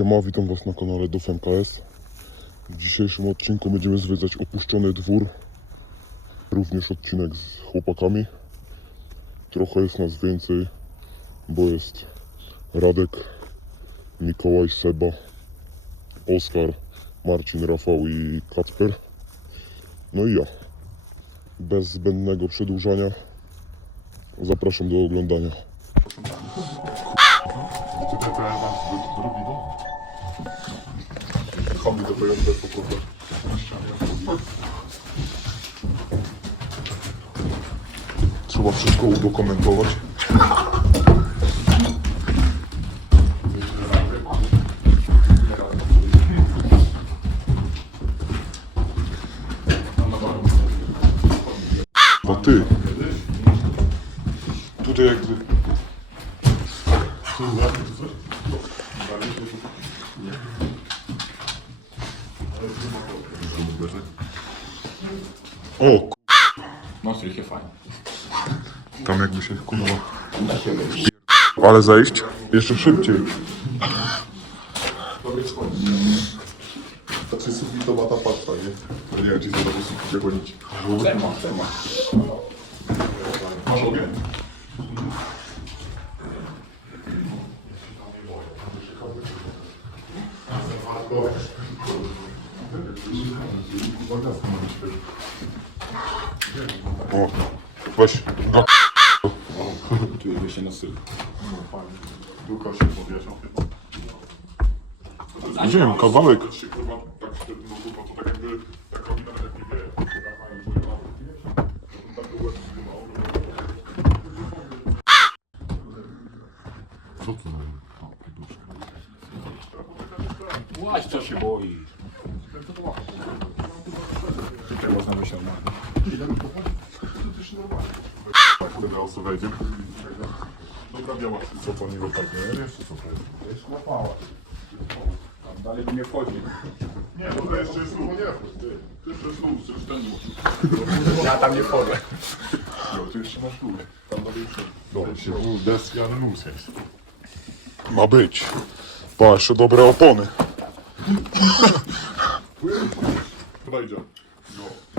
Siema, witam was na kanale DOF MKS. W dzisiejszym odcinku będziemy zwiedzać opuszczony dwór. Również odcinek z chłopakami. Trochę jest nas więcej, bo jest Radek, Mikołaj, Seba, Oskar, Marcin, Rafał i Kacper. No i ja. Bez zbędnego przedłużania zapraszam do oglądania. Chamy do PJD pokoju. Trzeba wszystko udokumentować. A ty. Tutaj jakby... O, k- No, strychie fajnie. tam jakby się kurwa. Ale zejść? Jeszcze szybciej. Znaczy sufitowa ta pasta, nie? Nie wiem, czy to do sufitu gonić. Chcema, chcema. Masz ogień. O, weź. Go. Jest wyjście na syl. Duka się powieszał. Wziąłem kawałek. Się kurwa, tak to tak jakby, tak robi nawet jak nie wie. Co to? Łaź, co się boisz? Tutaj można wyjść normalnie. Wtedy osób wejdzie. Dobra, biała, co to nie wypadnie, jeszcze co to jest? Tam dalej nie wchodzi. Nie, no to jeszcze jest słowo nie wchodź, ty. Ty jeszcze jest luz, już ten. Ja tam nie wchodzę. No, ty jeszcze masz luz. Tam dalej przed. Dobra, się luz, deski, ale luz jest. Ma być. Pa, jeszcze dobre opony. Chyba idzie.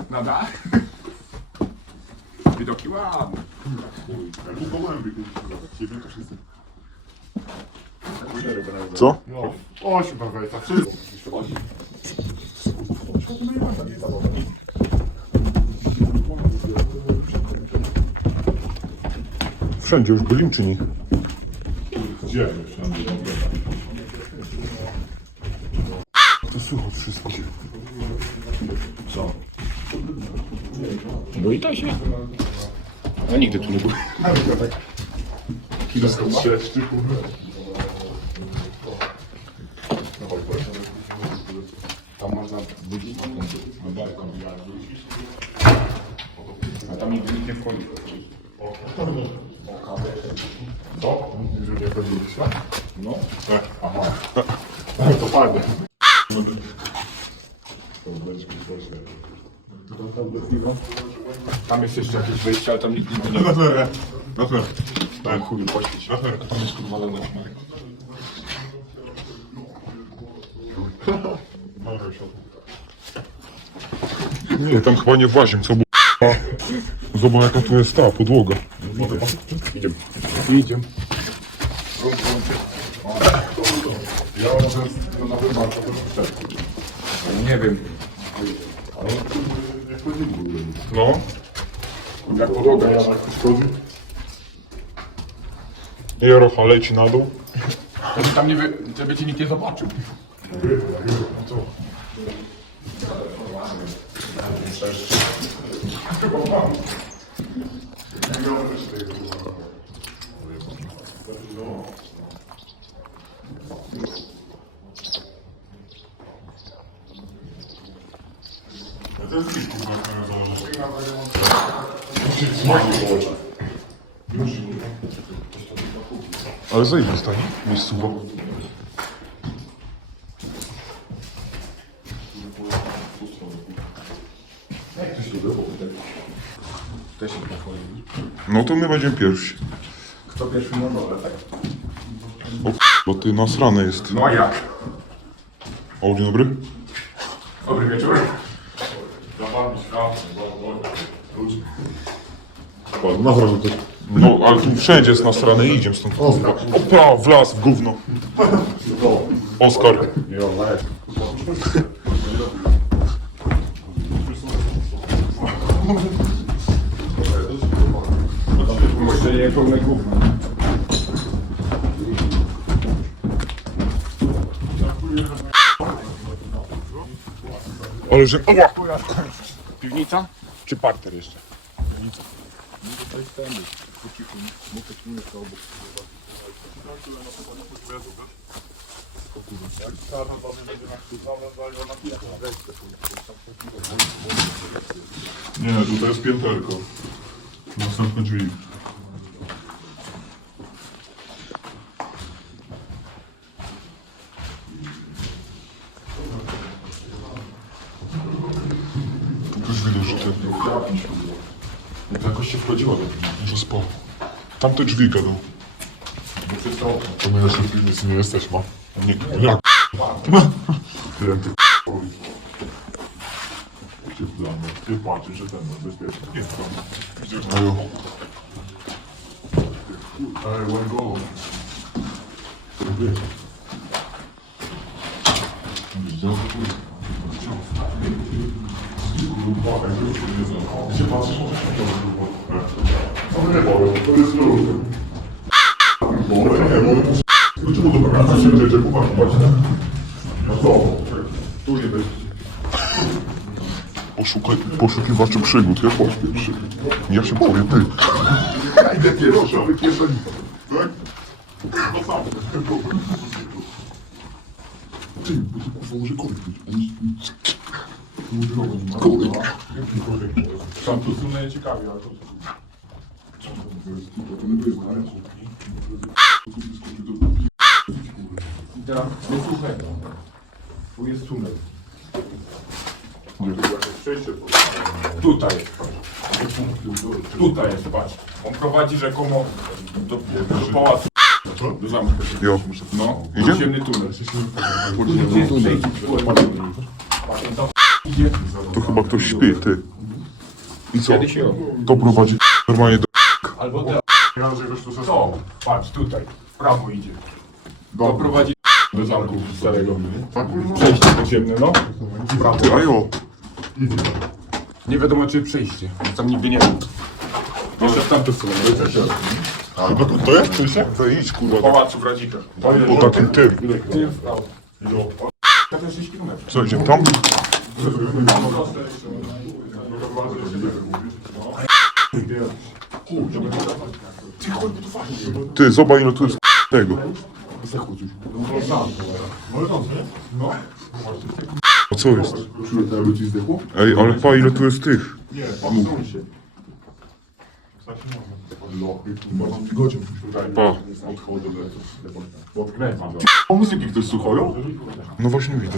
Na dach? Widoki ładne. Jak tu gołębi kiedyś, kurwa, nie wiem, to wszyscy. Co? No, osiem tak wszystko. Wszędzie już byli czy nie? Gdzie? To słychać wszystko. Co? No i to się. Ja nigdy tu nie. Wszystko trzeć, ty kurwa. Tam można budzić na balkon. A tam nigdy nikt nie wchodzi. Co? Że nie chodziliście? Tam jest jeszcze jakieś wejście, ale tam nikt nigdy nie Na tle, na tle. Tam chuj poświeć. Tam jest kurwa szmarek. Nie, tam chyba nie włazim, co było. Zobacz jaka tu jest ta podłoga. Idziemy. Idziemy. Ja może na wybór, to też chcę. Nie wiem. W ogóle. No. Jak podłoga jest. jak? Jerocha leci na dół. To tam nie wy... żeby cię nikt nie zobaczył. No co? Ale zajebista, nie? Miejscowa. Też się pochodzi. No to my będziemy pierwsi. Kto pierwszy na dole, tak? O, bo ty nasrany jest. No a jak? O, dzień dobry. Dobry wieczór. Zabawmy światło, Na. No, ale tu wszędzie jest nasrane i idziemy stąd. Kurwa. Opa, w las, w gówno. Oskar. Jeszcze nie pełne gówno. Ale że... Oła! Piwnica? Czy parter jeszcze? Nie, tutaj jest pięterko. Następne drzwi. Tu też widać, że ten... To jakoś się wchodziło do spał. Tamte drzwi gadał. Bo przez to To my jeszcze w nie jesteśmy. Nie, jak? Tyle ty Gdzie w planie? Ty patrzysz, że ten bezpieczny. Nie, to... Ajo. Ej, łęgo. Gdzie patrzysz? Ale nie powiem, to jest. Bo nie, bo... Dlaczego do pracy się będzie kupować? No co? Tu nie będzie. Poszukaj, poszukiwaczy przygód, ja pośpiesz. Ja się powiem, ty. Idę pierwszy, a wy kieszeni. Tak? No sam. Ty, bo tu kurwa może korek być. Korek. Tam tu sunę ciekawie, ale to... I teraz, nie słuchaj. Tu jest tunel. Tutaj jest. Tutaj jest, patrz. On prowadzi rzekomo do, do pałacu. Do zamku. Jo. No, Idzie? podziemny tunel. Tunel. Patrz, tam. To chyba ktoś śpi, ty. I co? Kiedy się To prowadzi normalnie do... Albo te... To, patrz, tutaj. W prawo idzie. To prowadzi do zamku starego. Przejście podziemne, no. W prawo. Ty, ajo. Nie wiadomo czy przejście, tam nigdy nie ma. Jeszcze w tamtą stronę. Chyba to, to jest przejście? To idź, kurwa. Pałacu w Radzikach. Po takim tym. Ty w prawo. To jest 6 km. Co, idziemy tam? Ty, zobacz ile tu jest tego. A co jest? Ej, ale pa ile tu jest tych? Pa. O muzyki ktoś słuchają? No właśnie widzę.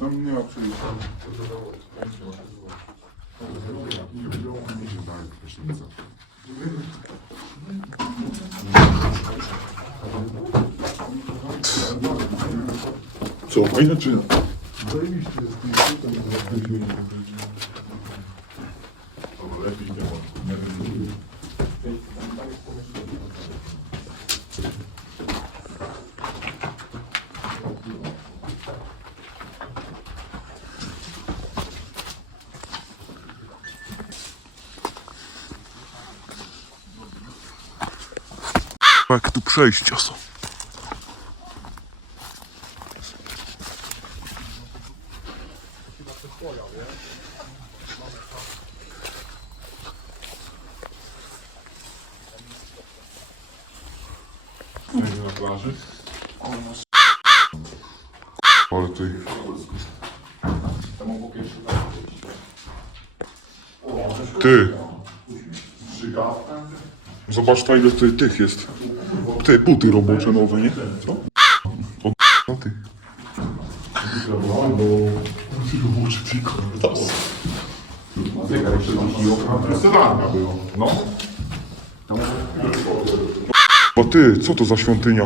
Ale... Idziemy? Tam nie ma przejścia. Co, fajne czy nie? Jak tu przejścia są? Ty! Zobacz na ile tutaj tych jest. Ty, buty robocze nowe, nie? Co? O, no ty. Robocze tylko. Stelarka było. No. A ty, co to za świątynia?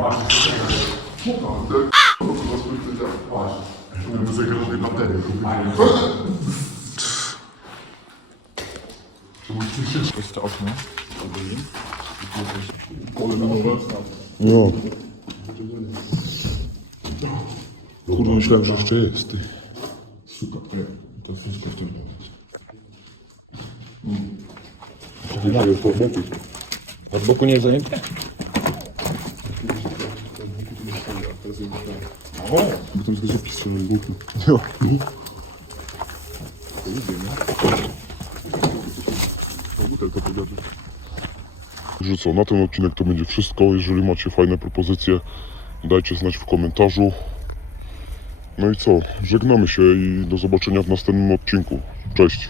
To okno. No. Kurde, myślałem, że jeszcze jest, ty. Suka, to wszystko w tym Od boku nie jest zajęte? Bo tam jest zapis na boku. Ja. Także co, na ten odcinek to będzie wszystko. Jeżeli macie fajne propozycje, dajcie znać w komentarzu. No i co, żegnamy się i do zobaczenia w następnym odcinku. Cześć!